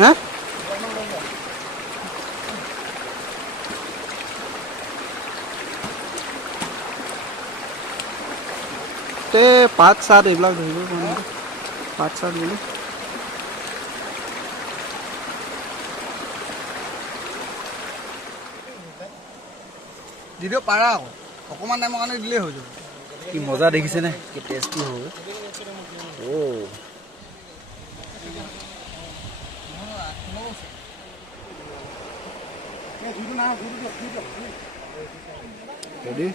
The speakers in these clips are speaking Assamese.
হা তে পাত চাত এইবিলাক ধৰিব পৰা নাই পাত চাত বোলো দিলেও পাৰা আকৌ অকণমান টাইমৰ কাৰণে দিলেই হৈ যাব কি মজা দেখিছেনে কি টেষ্টি হ'ব Ready?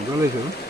মজা লাগিছে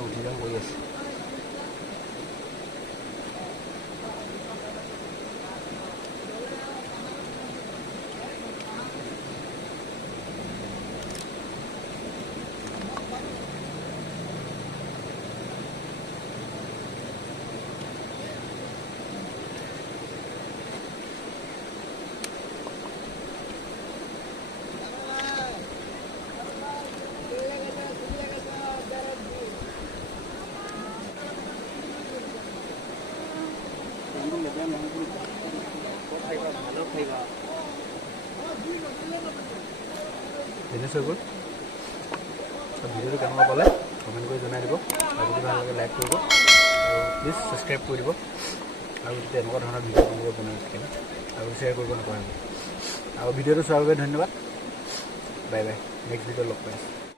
উঠি যাওঁ কৰি আছে ফিনিছ হৈ গ'ল। ভিডিঅ'টো কেনেকুৱা পালে কমেণ্ট কৰি জনাই দিব আৰু যদি ভাল লাগে লাইক কৰিব আৰু প্লিজ ছাবস্ক্ৰাইব কৰি দিব আৰু যদি এনেকুৱা ধৰণৰ ভিডিঅ' আপোনালোকে বনাই থাকিলে আৰু শ্বেয়াৰ কৰিব নাপাহৰিব আৰু ভিডিঅ'টো চোৱাৰ বাবে ধন্যবাদ। বাই বাই, নেক্সট ভিডিঅ' লগ পাইছোঁ।